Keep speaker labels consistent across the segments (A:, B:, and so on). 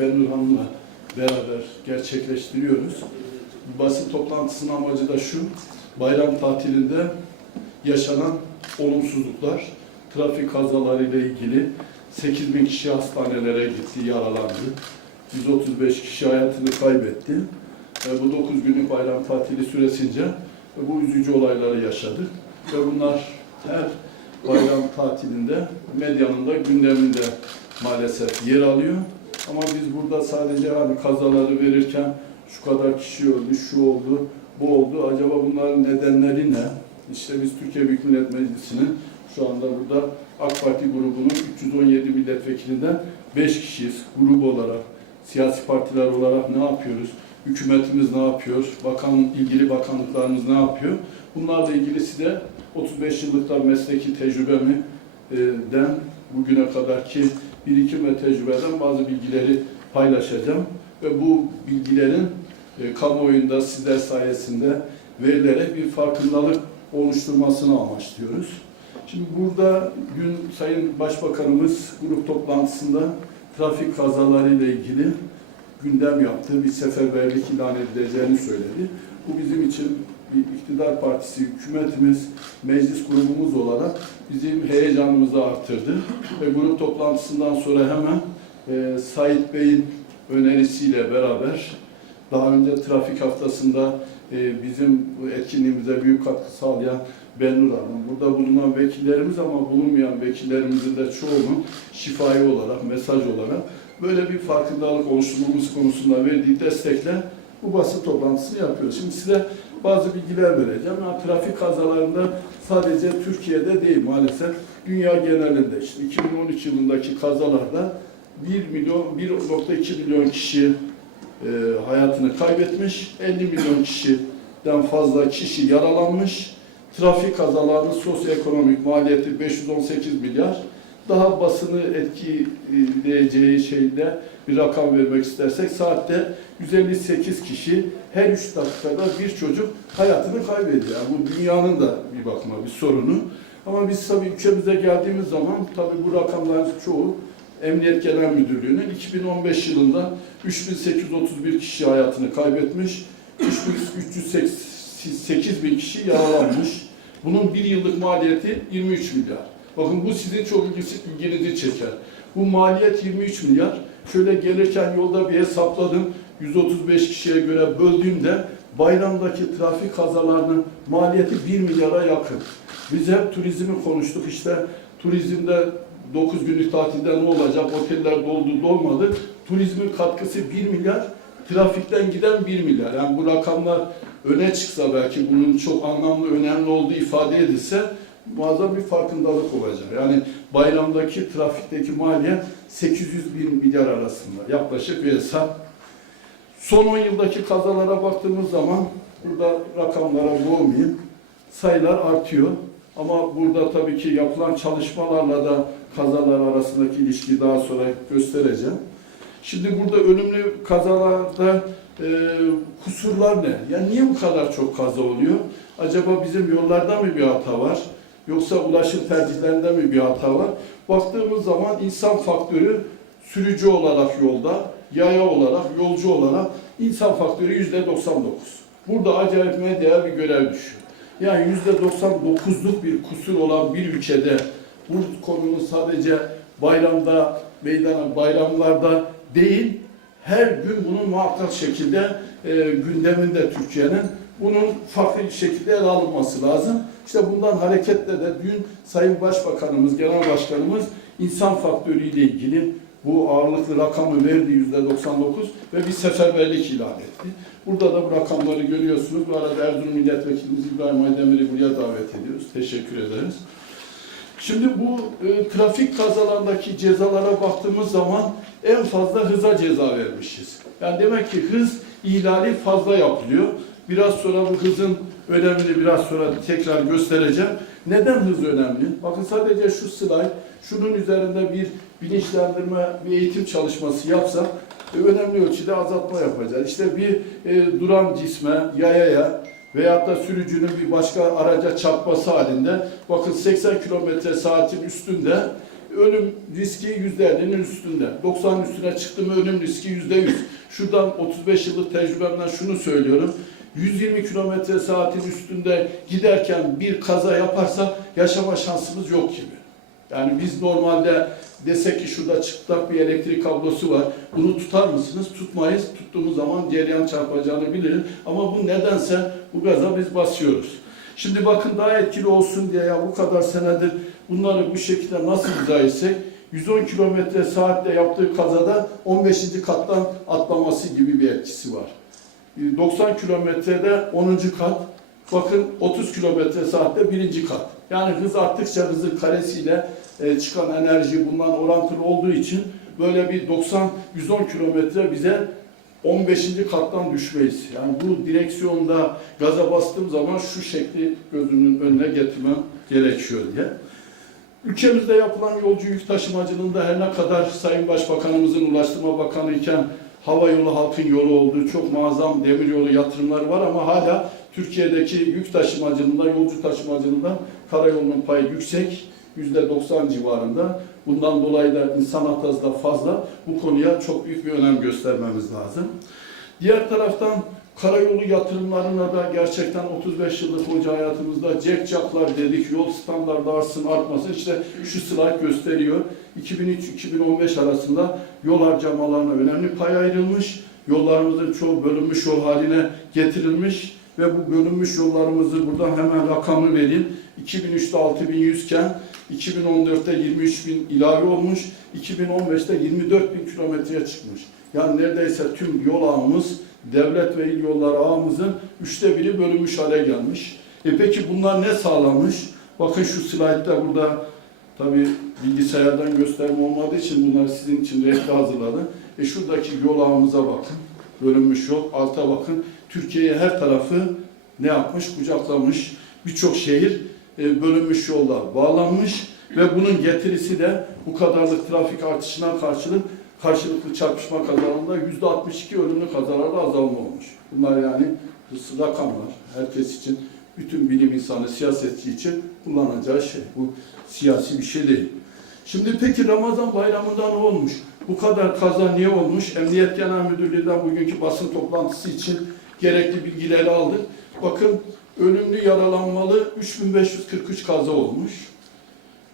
A: Ben Nurhan'la beraber gerçekleştiriyoruz. Basın toplantısının amacı da şu, bayram tatilinde yaşanan olumsuzluklar, trafik kazaları ile ilgili 8 bin kişi hastanelere gitti, yaralandı. 135 kişi hayatını kaybetti. Ve bu 9 günlük bayram tatili süresince bu üzücü olayları yaşadık. Ve bunlar her bayram tatilinde medyanın da gündeminde maalesef yer alıyor. Ama biz burada sadece hani kazaları verirken şu kadar kişi öldü, şu oldu, bu oldu. Acaba bunların nedenleri ne? İşte biz Türkiye Büyük Millet Meclisi'nin şu anda burada AK Parti grubunun 317 milletvekilinden 5 kişiyiz grup olarak. Siyasi partiler olarak ne yapıyoruz? Hükümetimiz ne yapıyor? Bakan, ilgili bakanlıklarımız ne yapıyor? Bunlarla ilgili size 35 yıllıkta mesleki tecrübemi e, den bugüne kadarki birikim ve tecrübeden bazı bilgileri paylaşacağım. Ve bu bilgilerin e, kamuoyunda sizler sayesinde verilerek bir farkındalık oluşturmasını amaçlıyoruz. Şimdi burada dün Sayın Başbakanımız grup toplantısında trafik kazaları ile ilgili gündem yaptı, bir seferberlik ilan edileceğini söyledi. Bu bizim için bir iktidar partisi, hükümetimiz, meclis grubumuz olarak bizim heyecanımızı arttırdı. Ve grup toplantısından sonra hemen e, Sait Bey'in önerisiyle beraber daha önce trafik haftasında e, bizim etkinliğimize büyük katkı sağlayan Benur Hanım, burada bulunan vekillerimiz ama bulunmayan vekillerimizin de çoğunun şifai olarak, mesaj olarak böyle bir farkındalık oluşturmamız konusunda verdiği destekle bu basın toplantısını yapıyoruz. Şimdi size bazı bilgiler vereceğim. Yani trafik kazalarında sadece Türkiye'de değil maalesef dünya genelinde işte 2013 yılındaki kazalarda 1 milyon 1.2 milyon kişi e, hayatını kaybetmiş, 50 milyon kişiden fazla kişi yaralanmış. Trafik kazalarının sosyoekonomik maliyeti 518 milyar. Daha basını etkileyeceği şeyde bir rakam vermek istersek saatte 158 kişi her 3 dakikada bir çocuk hayatını kaybediyor. Yani bu dünyanın da bir bakıma bir sorunu. Ama biz tabii ülkemize geldiğimiz zaman tabii bu rakamların çoğu Emniyet Genel Müdürlüğü'nün 2015 yılında 3831 kişi hayatını kaybetmiş, 3308 bin kişi yaralanmış. Bunun bir yıllık maliyeti 23 milyar. Bakın bu sizin çok ilginizi çeker. Bu maliyet 23 milyar. Şöyle gelirken yolda bir hesapladım. 135 kişiye göre böldüğümde bayramdaki trafik kazalarının maliyeti 1 milyara yakın. Biz hep turizmi konuştuk. İşte turizmde 9 günlük tatilde ne olacak? Oteller doldu, dolmadı. Turizmin katkısı 1 milyar. Trafikten giden 1 milyar. Yani bu rakamlar öne çıksa belki bunun çok anlamlı, önemli olduğu ifade edilse muazzam bir farkındalık olacak. Yani bayramdaki trafikteki maliyet 800 bin milyar arasında yaklaşık bir hesap. Son 10 yıldaki kazalara baktığımız zaman burada rakamlara boğmayayım. Sayılar artıyor. Ama burada tabii ki yapılan çalışmalarla da kazalar arasındaki ilişkiyi daha sonra göstereceğim. Şimdi burada ölümlü kazalarda e, kusurlar ne? Yani niye bu kadar çok kaza oluyor? Acaba bizim yollarda mı bir hata var? Yoksa ulaşım tercihlerinde mi bir hata var? Baktığımız zaman insan faktörü sürücü olarak yolda, yaya olarak, yolcu olarak insan faktörü yüzde 99. Burada acayip medyaya bir görev düşüyor. Yani yüzde 99'luk bir kusur olan bir ülkede bu konunun sadece bayramda, meydana bayramlarda değil, her gün bunun muhakkak şekilde e, gündeminde Türkiye'nin bunun farklı bir şekilde ele alınması lazım. İşte bundan hareketle de dün Sayın Başbakanımız, Genel Başkanımız insan faktörüyle ilgili bu ağırlıklı rakamı verdi yüzde 99 ve bir seferberlik ilan etti. Burada da bu rakamları görüyorsunuz. Bu arada Erzurum Milletvekilimiz İbrahim Aydemir'i buraya davet ediyoruz. Teşekkür ederiz. Şimdi bu e, trafik kazalarındaki cezalara baktığımız zaman en fazla hıza ceza vermişiz. Yani demek ki hız ihlali fazla yapılıyor. Biraz sonra bu hızın önemini biraz sonra tekrar göstereceğim. Neden hız önemli? Bakın sadece şu slide, şunun üzerinde bir bilinçlendirme, bir eğitim çalışması yapsak e, önemli ölçüde azaltma yapacağız. İşte bir e, duran cisme, yayaya veyahut da sürücünün bir başka araca çarpması halinde bakın 80 kilometre saatin üstünde ölüm riski %50'nin üstünde. 90'ın üstüne çıktı ölüm riski %100. Şuradan 35 yıllık tecrübemden şunu söylüyorum. 120 kilometre saatin üstünde giderken bir kaza yaparsa yaşama şansımız yok gibi. Yani biz normalde desek ki şurada çıplak bir elektrik kablosu var. Bunu tutar mısınız? Tutmayız. Tuttuğumuz zaman cereyan çarpacağını biliriz. Ama bu nedense bu gaza biz basıyoruz. Şimdi bakın daha etkili olsun diye ya bu kadar senedir bunları bu şekilde nasıl izah etsek 110 kilometre saatte yaptığı kazada 15. kattan atlaması gibi bir etkisi var. 90 kilometrede 10. kat, bakın 30 kilometre saatte birinci kat. Yani hız arttıkça hızın karesiyle e, çıkan enerji bundan orantılı olduğu için böyle bir 90-110 kilometre bize 15. kattan düşmeyiz. Yani bu direksiyonda gaza bastığım zaman şu şekli gözümün önüne getirmem gerekiyor diye. Ülkemizde yapılan yolcu yük taşımacılığında her ne kadar Sayın Başbakanımızın Ulaştırma Bakanı iken hava yolu halkın yolu olduğu çok muazzam demiryolu yatırımları var ama hala Türkiye'deki yük taşımacılığında, yolcu taşımacılığında karayolunun payı yüksek. %90 civarında. Bundan dolayı da insan hatası da fazla. Bu konuya çok büyük bir önem göstermemiz lazım. Diğer taraftan karayolu yatırımlarına da gerçekten 35 yıllık hoca hayatımızda cekcaklar dedik, yol standartı artsın artmasın. İşte şu slide gösteriyor. 2003-2015 arasında yol harcamalarına önemli pay ayrılmış. Yollarımızın çoğu bölünmüş yol haline getirilmiş ve bu bölünmüş yollarımızı buradan hemen rakamı vereyim. 2003'te 6100 iken 2014'te 23 bin ilave olmuş, 2015'te 24 bin kilometreye çıkmış. Yani neredeyse tüm yol ağımız, devlet ve il yolları ağımızın üçte biri bölünmüş hale gelmiş. E peki bunlar ne sağlamış? Bakın şu slaytta burada tabi bilgisayardan gösterme olmadığı için bunları sizin için renkli hazırladım. E şuradaki yol ağımıza bakın. Bölünmüş yol. Alta bakın. Türkiye'ye her tarafı ne yapmış? Kucaklamış. Birçok şehir e, bölünmüş yollar bağlanmış ve bunun getirisi de bu kadarlık trafik artışına karşılık karşılıklı çarpışma kazalarında yüzde 62 ölümlü kazalarda azalma olmuş. Bunlar yani rakamlar herkes için, bütün bilim insanı, siyasetçi için kullanacağı şey. Bu siyasi bir şey değil. Şimdi peki Ramazan bayramında ne olmuş? Bu kadar kaza niye olmuş? Emniyet Genel Müdürlüğü'nden bugünkü basın toplantısı için gerekli bilgileri aldık. Bakın ölümlü yaralanmalı 3543 kaza olmuş.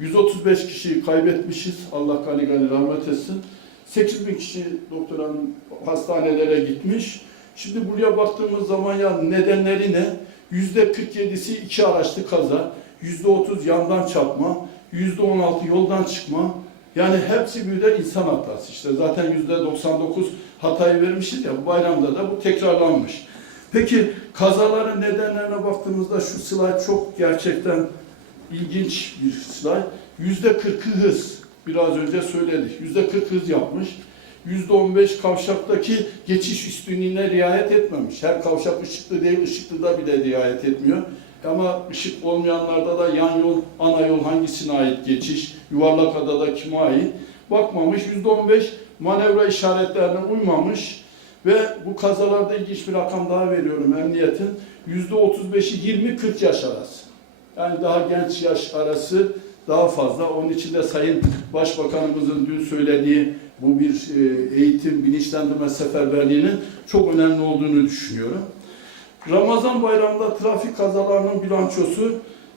A: 135 kişiyi kaybetmişiz. Allah gani gani rahmet etsin. 8000 kişi doktoranın hastanelere gitmiş. Şimdi buraya baktığımız zaman ya nedenleri ne? %47'si iki araçlı kaza, %30 yandan çarpma, %16 yoldan çıkma. Yani hepsi birden insan hatası. İşte zaten %99 hatayı vermişiz ya bu bayramda da bu tekrarlanmış. Peki kazaların nedenlerine baktığımızda şu slide çok gerçekten ilginç bir slide. Yüzde 40'ı hız. Biraz önce söyledik. Yüzde 40 hız yapmış. Yüzde 15 kavşaktaki geçiş üstünlüğüne riayet etmemiş. Her kavşak ışıklı değil, ışıklı da bile riayet etmiyor. Ama ışık olmayanlarda da yan yol, ana yol hangisine ait geçiş, yuvarlak adada kime ait bakmamış. Yüzde 15 manevra işaretlerine uymamış. Ve bu kazalarda ilginç bir rakam daha veriyorum emniyetin. Yüzde 35'i 20-40 yaş arası. Yani daha genç yaş arası daha fazla. Onun için de Sayın Başbakanımızın dün söylediği bu bir e, eğitim, bilinçlendirme seferberliğinin çok önemli olduğunu düşünüyorum. Ramazan bayramında trafik kazalarının bilançosu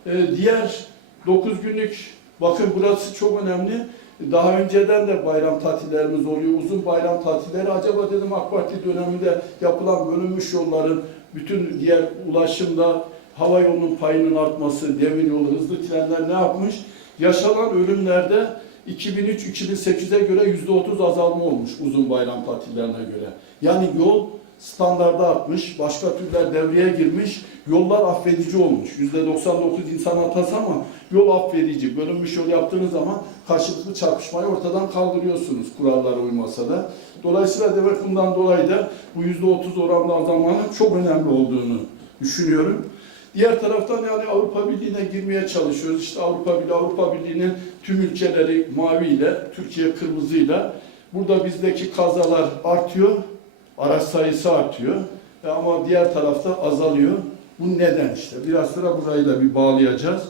A: e, diğer 9 günlük, bakın burası çok önemli. Daha önceden de bayram tatillerimiz oluyor. Uzun bayram tatilleri. Acaba dedim AK Parti döneminde yapılan bölünmüş yolların bütün diğer ulaşımda hava yolunun payının artması, demir yolu, hızlı trenler ne yapmış? Yaşanan ölümlerde 2003-2008'e göre %30 azalma olmuş uzun bayram tatillerine göre. Yani yol standarda artmış, başka türler devreye girmiş, yollar affedici olmuş. %99 insan hatası ama yol affedici. Bölünmüş yol yaptığınız zaman karşılıklı çarpışmayı ortadan kaldırıyorsunuz kurallara uymasa da. Dolayısıyla demek bundan dolayı da bu %30 oranlı azalmanın çok önemli olduğunu düşünüyorum. Diğer taraftan yani Avrupa Birliği'ne girmeye çalışıyoruz. İşte Avrupa Birliği, Avrupa Birliği'nin tüm ülkeleri maviyle, Türkiye kırmızıyla. Burada bizdeki kazalar artıyor, araç sayısı artıyor. E ama diğer tarafta azalıyor. Bu neden işte? Biraz sonra burayı da bir bağlayacağız.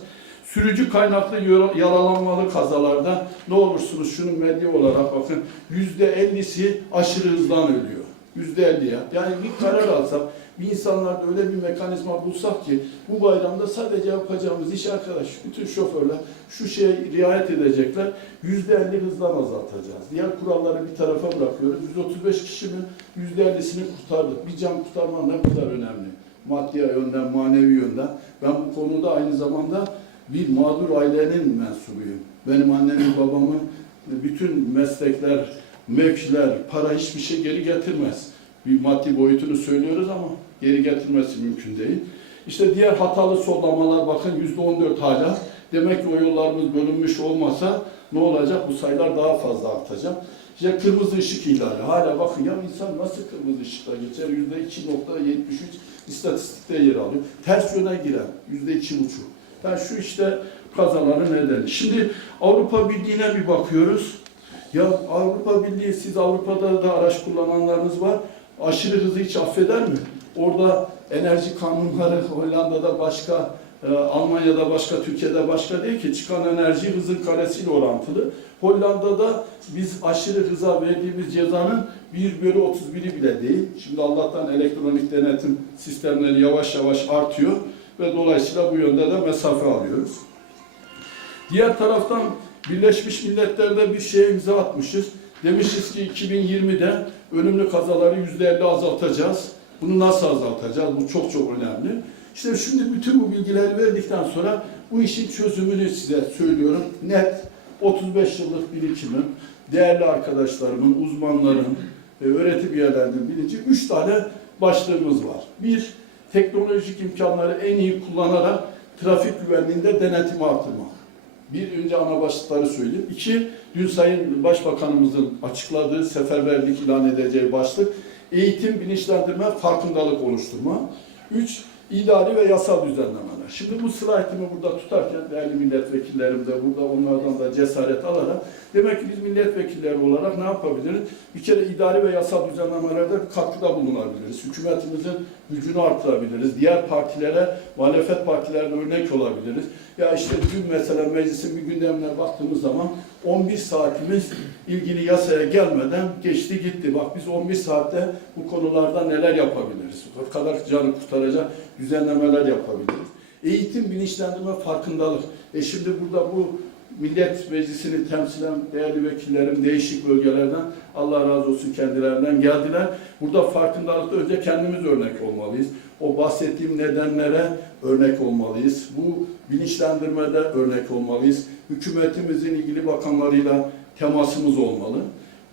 A: Sürücü kaynaklı yara- yaralanmalı kazalarda ne olursunuz şunun medya olarak bakın yüzde ellisi aşırı hızdan ölüyor. Yüzde elli ya. Yani bir karar alsak, bir insanlarda öyle bir mekanizma bulsak ki bu bayramda sadece yapacağımız iş arkadaş, bütün şoförler şu şeye riayet edecekler. Yüzde elli hızdan azaltacağız. Diğer kuralları bir tarafa bırakıyoruz. 135 kişinin yüzde ellisini kurtardık. Bir can kurtarma ne kadar önemli. Maddi yönden, manevi yönden. Ben bu konuda aynı zamanda bir mağdur ailenin mensubuyum. Benim annemi, babamı, bütün meslekler, mevkiler, para hiçbir şey geri getirmez. Bir maddi boyutunu söylüyoruz ama geri getirmesi mümkün değil. İşte diğer hatalı sollamalar bakın yüzde on dört hala. Demek ki o yollarımız bölünmüş olmasa ne olacak? Bu sayılar daha fazla artacak. İşte kırmızı ışık ihlali. Hala bakın ya insan nasıl kırmızı ışıkla geçer? Yüzde 2.73 istatistikte yer alıyor. Ters yöne giren yüzde iki buçuk. Yani şu işte kazaların nedeni. Şimdi Avrupa Birliği'ne bir bakıyoruz. Ya Avrupa Birliği, siz Avrupa'da da araç kullananlarınız var. Aşırı hızı hiç affeder mi? Orada enerji kanunları Hollanda'da başka, e, Almanya'da başka, Türkiye'de başka değil ki. Çıkan enerji hızın karesiyle orantılı. Hollanda'da biz aşırı hıza verdiğimiz cezanın 1 bölü 31'i bile değil. Şimdi Allah'tan elektronik denetim sistemleri yavaş yavaş artıyor ve dolayısıyla bu yönde de mesafe alıyoruz. Diğer taraftan Birleşmiş Milletler'de bir şeye imza atmışız. Demişiz ki 2020'de ölümlü kazaları %50 azaltacağız. Bunu nasıl azaltacağız? Bu çok çok önemli. İşte şimdi bütün bu bilgileri verdikten sonra bu işin çözümünü size söylüyorum. Net 35 yıllık birikimim, değerli arkadaşlarımın, uzmanların, öğretim üyelerinin bilinci üç tane başlığımız var. Bir, teknolojik imkanları en iyi kullanarak trafik güvenliğinde denetimi artırmak. Bir önce ana başlıkları söyleyeyim. İki, dün Sayın Başbakanımızın açıkladığı seferberlik ilan edeceği başlık eğitim, bilinçlendirme, farkındalık oluşturma. Üç, idari ve yasal düzenlemeler. Şimdi bu slaytımı burada tutarken değerli milletvekillerim de burada onlardan da cesaret alarak demek ki biz milletvekilleri olarak ne yapabiliriz? Bir kere idari ve yasal düzenlemelerde katkıda bulunabiliriz. Hükümetimizin gücünü artırabiliriz. Diğer partilere, muhalefet partilerine örnek olabiliriz. Ya işte dün mesela meclisin bir gündemine baktığımız zaman 11 saatimiz ilgili yasaya gelmeden geçti gitti. Bak biz 11 saatte bu konularda neler yapabiliriz? O kadar canı kurtaracak düzenlemeler yapabiliriz. Eğitim, bilinçlendirme, farkındalık. E şimdi burada bu Millet Meclisi'ni temsilen değerli vekillerim değişik bölgelerden Allah razı olsun kendilerinden geldiler. Burada farkındalıkta önce kendimiz örnek olmalıyız. O bahsettiğim nedenlere örnek olmalıyız. Bu bilinçlendirmede örnek olmalıyız. Hükümetimizin ilgili bakanlarıyla temasımız olmalı.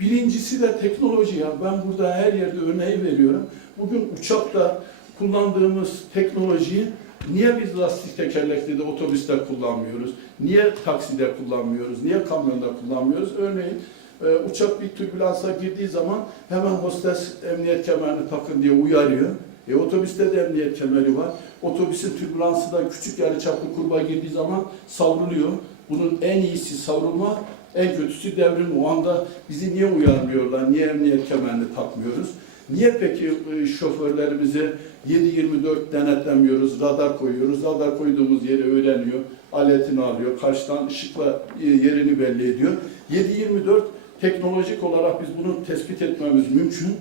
A: Birincisi de teknoloji ya. Ben burada her yerde örneği veriyorum. Bugün uçakta kullandığımız teknolojiyi niye biz lastik tekerlekli de otobüste kullanmıyoruz? Niye takside kullanmıyoruz? Niye kamyonda kullanmıyoruz? Örneğin e, uçak bir türbülansa girdiği zaman hemen hostes emniyet kemerini takın diye uyarıyor. E, otobüste de emniyet kemeri var. Otobüsün türbülansı da küçük yarıçaplı kurbağa girdiği zaman savruluyor. Bunun en iyisi savrulma, en kötüsü devrim. O anda bizi niye uyarmıyorlar? Niye emniyet kemerini takmıyoruz? Niye peki e, şoförlerimizi 7-24 denetlemiyoruz, radar koyuyoruz? Radar koyduğumuz yeri öğreniyor, aletini alıyor, karşıdan ışıkla e, yerini belli ediyor. 7-24 teknolojik olarak biz bunu tespit etmemiz mümkün.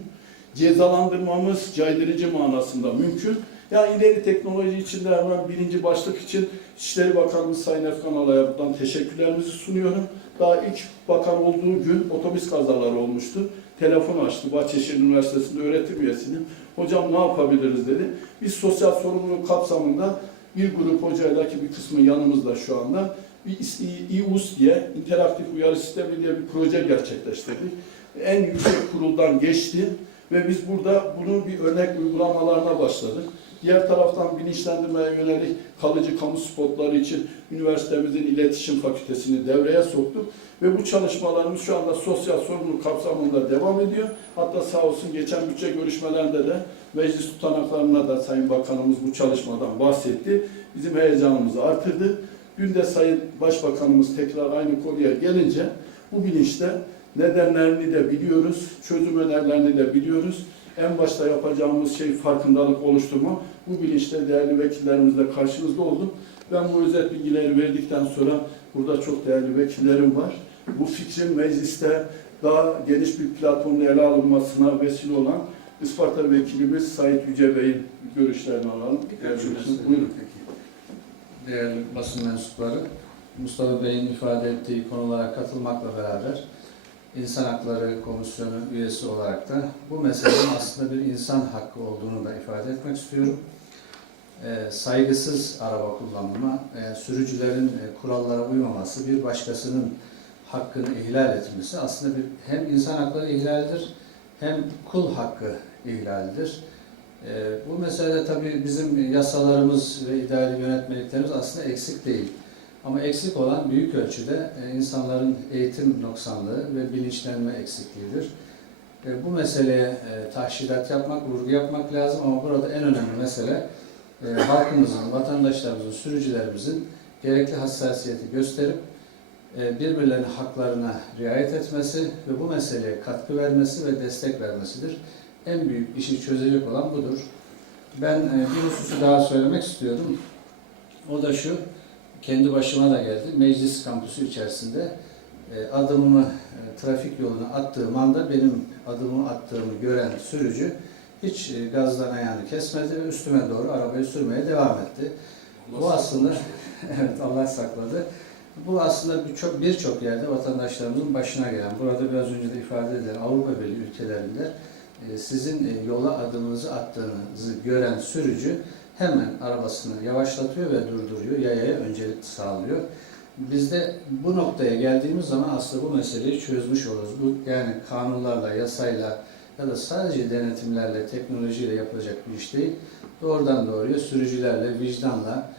A: Cezalandırmamız caydırıcı manasında mümkün. Yani ileri teknoloji içinde hemen birinci başlık için İçişleri Bakanımız Sayın Efkan Alay'a buradan teşekkürlerimizi sunuyorum. Daha ilk bakan olduğu gün otobüs kazaları olmuştu. Telefon açtı Bahçeşehir Üniversitesi'nde öğretim üyesinin. Hocam ne yapabiliriz dedi. Biz sosyal sorumluluk kapsamında bir grup hocayla ki bir kısmı yanımızda şu anda bir İUS diye interaktif uyarı sistemi diye bir proje gerçekleştirdik. En yüksek kuruldan geçti ve biz burada bunun bir örnek uygulamalarına başladık. Diğer taraftan bilinçlendirmeye yönelik kalıcı kamu spotları için üniversitemizin iletişim fakültesini devreye soktuk. Ve bu çalışmalarımız şu anda sosyal sorumluluk kapsamında devam ediyor. Hatta sağ olsun geçen bütçe görüşmelerinde de meclis tutanaklarına da Sayın Bakanımız bu çalışmadan bahsetti. Bizim heyecanımızı artırdı. Dün de Sayın Başbakanımız tekrar aynı konuya gelince bu bilinçte nedenlerini de biliyoruz, çözüm önerilerini de biliyoruz. En başta yapacağımız şey farkındalık oluşturma. Bu bilinçle değerli vekillerimizle karşınızda oldum. Ben bu özet bilgileri verdikten sonra burada çok değerli vekillerim var. Bu fikrin mecliste daha geniş bir platformda ele alınmasına vesile olan Isparta vekilimiz Sait Yüce Bey'in görüşlerini alalım.
B: Cümle
A: Buyurun.
B: Değerli basın mensupları, Mustafa Bey'in ifade ettiği konulara katılmakla beraber İnsan Hakları Komisyonu üyesi olarak da bu meselenin aslında bir insan hakkı olduğunu da ifade etmek istiyorum. Ee, saygısız araba kullanımı, e, sürücülerin e, kurallara uymaması, bir başkasının hakkını ihlal etmesi aslında bir hem insan hakları ihlalidir hem kul hakkı ihlalidir. Ee, bu mesele tabii bizim yasalarımız ve idari yönetmeliklerimiz aslında eksik değil. Ama eksik olan büyük ölçüde e, insanların eğitim noksanlığı ve bilinçlenme eksikliğidir. E, Bu meseleye e, tahşidat yapmak, vurgu yapmak lazım ama burada en önemli mesele halkımızın, vatandaşlarımızın, sürücülerimizin gerekli hassasiyeti gösterip birbirlerinin haklarına riayet etmesi ve bu meseleye katkı vermesi ve destek vermesidir. En büyük işi çözecek olan budur. Ben bir hususu daha söylemek istiyordum. O da şu, kendi başıma da geldi. Meclis kampüsü içerisinde e, adımımı e, trafik yoluna attığım anda benim adımımı attığımı gören sürücü hiç e, gazdan ayağını kesmedi ve üstüme doğru arabayı sürmeye devam etti. Bu aslında, evet Allah sakladı. Bu aslında birçok birçok yerde vatandaşlarımızın başına gelen, burada biraz önce de ifade edilen Avrupa Birliği ülkelerinde e, sizin e, yola adımınızı attığınızı gören sürücü hemen arabasını yavaşlatıyor ve durduruyor, yayaya öncelik sağlıyor. Biz de bu noktaya geldiğimiz zaman aslında bu meseleyi çözmüş oluruz. Bu yani kanunlarla, yasayla ya da sadece denetimlerle, teknolojiyle yapılacak bir iş değil. Doğrudan doğruya sürücülerle, vicdanla,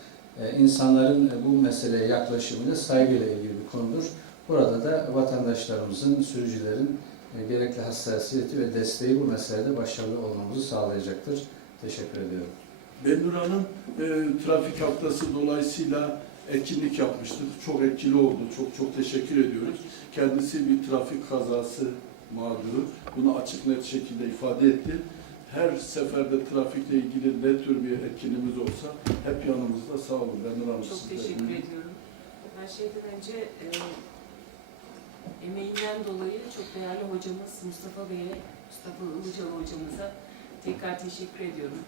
B: e, insanların bu meseleye yaklaşımıyla saygıyla ilgili bir konudur. Burada da vatandaşlarımızın, sürücülerin e, gerekli hassasiyeti ve desteği bu meselede başarılı olmamızı sağlayacaktır. Teşekkür ediyorum.
A: Bennur Hanım e, trafik haftası dolayısıyla etkinlik yapmıştır. Çok etkili oldu. Çok çok teşekkür ediyoruz. Kendisi bir trafik kazası mağduru. Bunu açık net şekilde ifade etti. Her seferde trafikle ilgili ne tür bir etkinliğimiz olsa hep yanımızda. Sağ olun Hanım.
C: Çok teşekkür ediyorum. Her şeyden önce e, emeğinden dolayı çok değerli hocamız Mustafa Bey'e, Mustafa Ilıcalı hocamıza tekrar teşekkür ediyorum.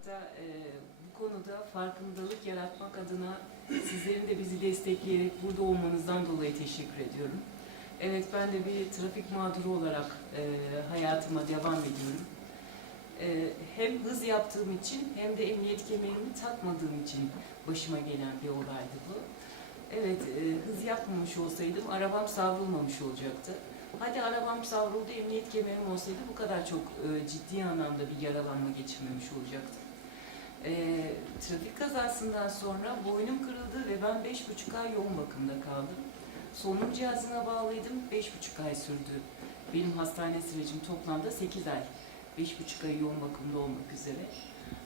C: Hatta e, bu konuda farkındalık yaratmak adına sizlerin de bizi destekleyerek burada olmanızdan dolayı teşekkür ediyorum. Evet ben de bir trafik mağduru olarak e, hayatıma devam ediyorum. E, hem hız yaptığım için hem de emniyet kemerimi takmadığım için başıma gelen bir olaydı bu. Evet, e, hız yapmamış olsaydım arabam savrulmamış olacaktı. Hadi arabam savruldu, emniyet kemerim olsaydı bu kadar çok e, ciddi anlamda bir yaralanma geçirmemiş olacaktım. E, trafik kazasından sonra boynum kırıldı ve ben beş buçuk ay yoğun bakımda kaldım. Solunum cihazına bağlıydım, beş buçuk ay sürdü. Benim hastane sürecim toplamda sekiz ay. Beş buçuk ay yoğun bakımda olmak üzere.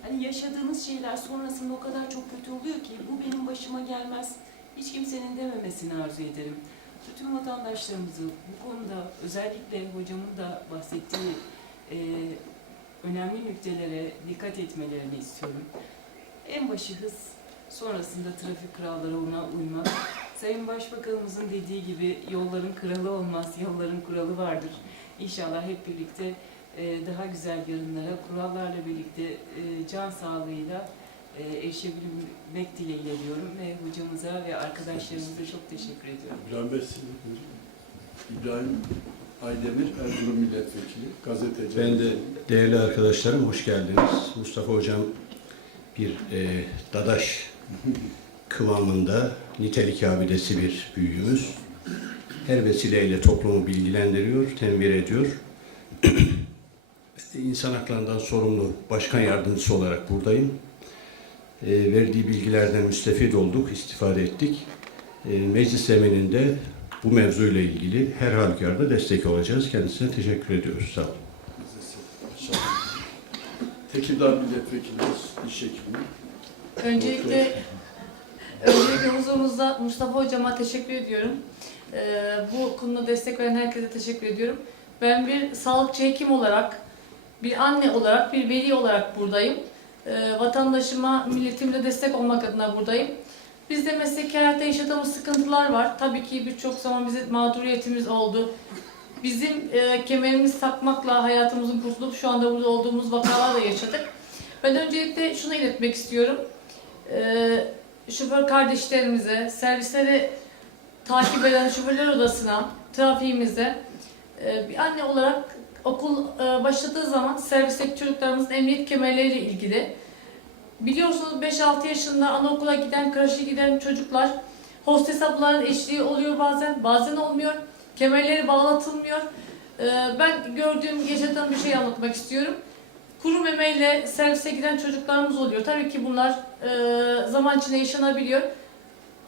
C: Hani yaşadığınız şeyler sonrasında o kadar çok kötü oluyor ki bu benim başıma gelmez. Hiç kimsenin dememesini arzu ederim. Bütün vatandaşlarımızı bu konuda özellikle hocamın da bahsettiği e, önemli nüktelere dikkat etmelerini istiyorum. En başı hız, sonrasında trafik kurallarına uymak. Sayın Başbakanımızın dediği gibi yolların kralı olmaz, yolların kuralı vardır. İnşallah hep birlikte e, daha güzel yarınlara, kurallarla birlikte e, can sağlığıyla e, erişebilmek dileğiyle diyorum ve hocamıza ve arkadaşlarımıza çok teşekkür ediyorum.
A: İbrahim Bey İbrahim Aydemir Erzurum Milletvekili, gazeteci.
D: Ben de değerli arkadaşlarım hoş geldiniz. Mustafa Hocam bir e, dadaş kıvamında nitelik abidesi bir büyüğümüz. Her vesileyle toplumu bilgilendiriyor, tenvir ediyor. İnsan haklarından sorumlu başkan yardımcısı olarak buradayım. E, verdiği bilgilerden müstefid olduk, istifade ettik. E, meclis zemininde bu mevzuyla ilgili her halükarda destek olacağız. Kendisine teşekkür ediyoruz. Sağ olun.
A: Tekirdağ Milletvekilimiz, iş hekimi.
E: Öncelikle öncelikle huzurunuzda Mustafa Hocama teşekkür ediyorum. Ee, bu konuda destek veren herkese teşekkür ediyorum. Ben bir sağlıkçı hekim olarak, bir anne olarak, bir veli olarak buradayım. e, vatandaşıma, milletime destek olmak adına buradayım. Bizde mesleki hayatta yaşadığımız sıkıntılar var. Tabii ki birçok zaman bize mağduriyetimiz oldu. Bizim e, kemerimiz takmakla hayatımızın kurtulup şu anda burada olduğumuz vakalar da yaşadık. Ben öncelikle şunu iletmek istiyorum. E, şoför kardeşlerimize, servisleri takip eden şoförler odasına, trafiğimize e, bir anne olarak okul e, başladığı zaman servisteki çocuklarımızın emniyet kemerleriyle ilgili biliyorsunuz 5-6 yaşında anaokula giden, kreşe giden çocuklar hostes ablaların eşliği oluyor bazen, bazen olmuyor. Kemerleri bağlatılmıyor. E, ben gördüğüm, yaşadığım bir şey anlatmak istiyorum. Kuru memeyle servise giden çocuklarımız oluyor. Tabii ki bunlar e, zaman içinde yaşanabiliyor.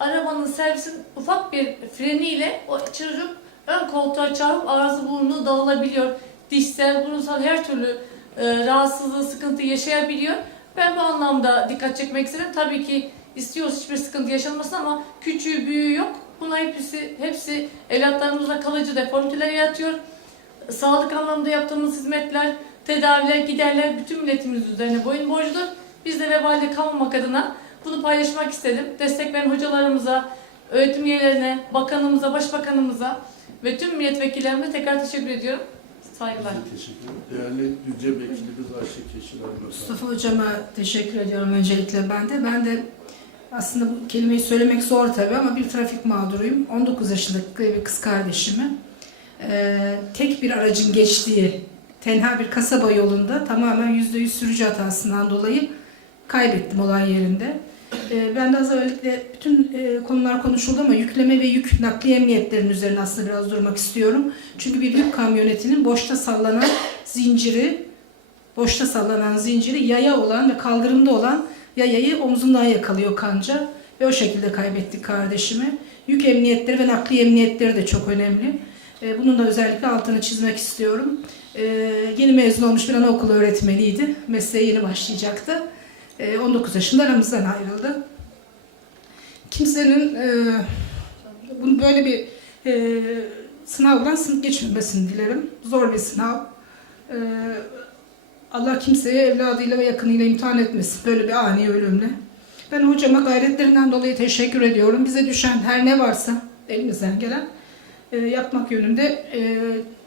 E: Arabanın servisin ufak bir freniyle o çocuk ön koltuğa çarpıp ağzı burnu dağılabiliyor. Dişsel, burunsal her türlü e, rahatsızlığı, sıkıntı yaşayabiliyor. Ben bu anlamda dikkat çekmek istedim. Tabii ki istiyoruz hiçbir sıkıntı yaşanmasın ama küçüğü büyüğü yok. Bunlar hepsi, hepsi evlatlarımızla kalıcı deformiteler yaratıyor. Sağlık anlamında yaptığımız hizmetler, tedaviler, giderler bütün milletimiz üzerine boyun borçludur. Biz de vebalde kalmamak adına bunu paylaşmak istedim. Destek veren hocalarımıza, öğretim üyelerine, bakanımıza, başbakanımıza ve tüm milletvekillerime tekrar teşekkür ediyorum. Saygılar.
A: Teşekkür ederim. Değerli Düzce Vekilimiz Ayşe Keşil Hanım.
F: Mustafa Hocama teşekkür ediyorum öncelikle ben de. Ben de aslında bu kelimeyi söylemek zor tabii ama bir trafik mağduruyum. 19 yaşındaki bir kız kardeşimi eee, tek bir aracın geçtiği tenha bir kasaba yolunda tamamen %100 sürücü hatasından dolayı kaybettim olay yerinde. Eee, ben de az önce bütün eee, konular konuşuldu ama yükleme ve yük nakliye emniyetlerinin üzerine aslında biraz durmak istiyorum. Çünkü bir yük kamyonetinin boşta sallanan zinciri boşta sallanan zinciri yaya olan ve kaldırımda olan yayayı omzundan yakalıyor kanca ve o şekilde kaybettik kardeşimi. Yük emniyetleri ve nakliye emniyetleri de çok önemli. E, Bunun da özellikle altını çizmek istiyorum. E, Yeni mezun olmuş bir anaokulu öğretmeniydi. Mesleğe yeni başlayacaktı. E, 19 yaşında aramızdan ayrıldı. Kimsenin e, bunu böyle bir e, sınavdan sınıf geçirmesini dilerim. Zor bir sınav. E, Allah kimseye evladıyla ve yakınıyla imtihan etmesin böyle bir ani ölümle. Ben hocama gayretlerinden dolayı teşekkür ediyorum. Bize düşen her ne varsa elimizden gelen e, yapmak yönünde e,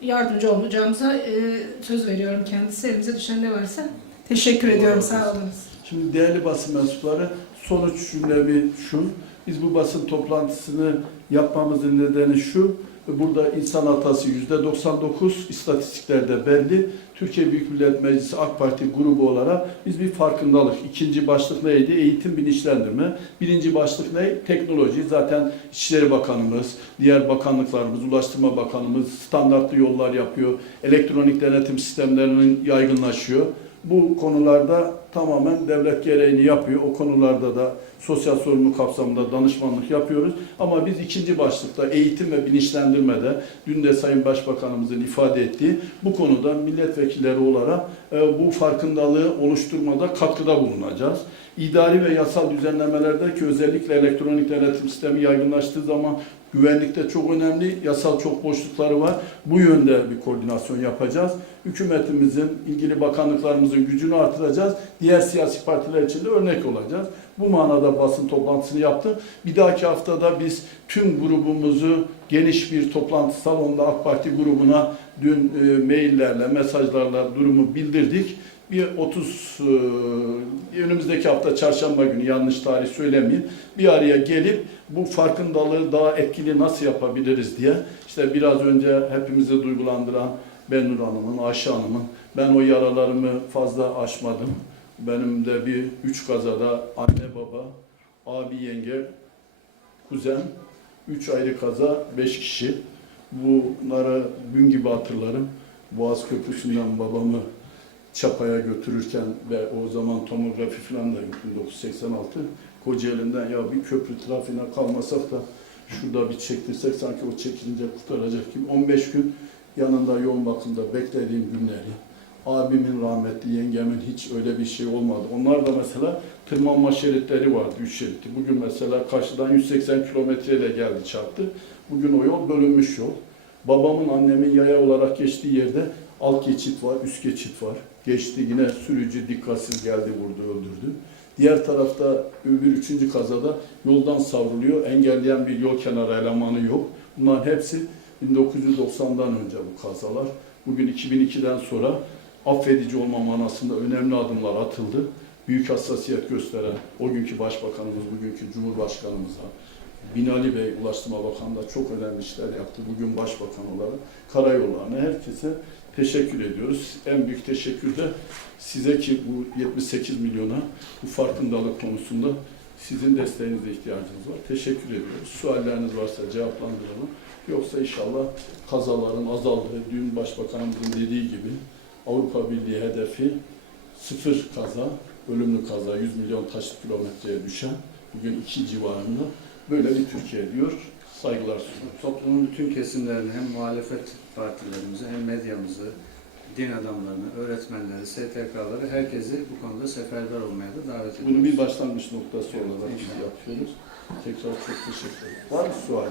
F: yardımcı olacağımıza e, söz veriyorum kendisi. Elimize düşen ne varsa teşekkür ediyorum. Sağ olunuz.
A: Şimdi değerli basın mensupları sonuç cümlemi şu. Biz bu basın toplantısını yapmamızın nedeni şu. Burada insan hatası %99 istatistiklerde belli. Türkiye Büyük Millet Meclisi AK Parti grubu olarak biz bir farkındalık. İkinci başlık neydi? Eğitim bilinçlendirme. Birinci başlık ne? Teknoloji. Zaten İçişleri Bakanımız, diğer bakanlıklarımız, Ulaştırma Bakanımız standartlı yollar yapıyor. Elektronik denetim sistemlerinin yaygınlaşıyor. Bu konularda tamamen devlet gereğini yapıyor. O konularda da sosyal sorumluluk kapsamında danışmanlık yapıyoruz. Ama biz ikinci başlıkta eğitim ve bilinçlendirmede dün de Sayın Başbakanımızın ifade ettiği bu konuda milletvekilleri olarak e, bu farkındalığı oluşturmada katkıda bulunacağız. İdari ve yasal düzenlemelerdeki özellikle elektronik denetim sistemi yaygınlaştığı zaman güvenlikte çok önemli, yasal çok boşlukları var. Bu yönde bir koordinasyon yapacağız. Hükümetimizin, ilgili bakanlıklarımızın gücünü artıracağız. Diğer siyasi partiler için de örnek olacağız. Bu manada basın toplantısını yaptık. Bir dahaki haftada biz tüm grubumuzu geniş bir toplantı salonunda AK Parti grubuna dün e, maillerle, mesajlarla durumu bildirdik. Bir 30 e, önümüzdeki hafta çarşamba günü yanlış tarih söylemeyeyim. Bir araya gelip bu farkındalığı daha etkili nasıl yapabiliriz diye işte biraz önce hepimizi duygulandıran Benur Hanım'ın, Ayşe Hanım'ın ben o yaralarımı fazla aşmadım. Benim de bir üç kazada anne baba, abi yenge, kuzen, üç ayrı kaza, beş kişi. Bunları gün gibi hatırlarım. Boğaz Köprüsü'nden babamı Çapa'ya götürürken ve o zaman tomografi falan da yok 1986. Kocaeli'nden ya bir köprü trafiğine kalmasak da şurada bir çektirsek sanki o çekilince kurtaracak gibi 15 gün yanında yoğun bakımda beklediğim günleri abimin rahmetli yengemin hiç öyle bir şey olmadı. Onlar da mesela tırmanma şeritleri vardı, 3 şeritli. Bugün mesela karşıdan 180 kilometreyle geldi çarptı. Bugün o yol bölünmüş yol. Babamın annemin yaya olarak geçtiği yerde Alt geçit var, üst geçit var. Geçti yine sürücü dikkatsiz geldi vurdu öldürdü. Diğer tarafta öbür üçüncü kazada yoldan savruluyor. Engelleyen bir yol kenarı elemanı yok. Bunların hepsi 1990'dan önce bu kazalar. Bugün 2002'den sonra affedici olma manasında önemli adımlar atıldı. Büyük hassasiyet gösteren o günkü başbakanımız, bugünkü cumhurbaşkanımıza, Binali Bey, Ulaştırma Bakanı da çok önemli işler yaptı. Bugün başbakan olarak karayollarına herkese teşekkür ediyoruz. En büyük teşekkür de size ki bu 78 milyona bu farkındalık konusunda sizin desteğinize ihtiyacımız var. Teşekkür ediyoruz. Sualleriniz varsa cevaplandıralım. Yoksa inşallah kazaların azaldığı, dün başbakanımızın dediği gibi Avrupa Birliği hedefi sıfır kaza, ölümlü kaza 100 milyon taşıt kilometreye düşen bugün 2 civarında böyle bir Türkiye diyor. Saygılar sunuyorum.
B: Toplumun bütün kesimlerini hem muhalefet partilerimizi hem medyamızı, din adamlarını, öğretmenleri, STK'ları herkesi bu konuda seferber olmaya da davet ediyoruz.
A: Bunu bir başlangıç noktası olarak biz
B: İnşallah.
A: yapıyoruz. Tekrar çok teşekkür ederim. Var mı sual?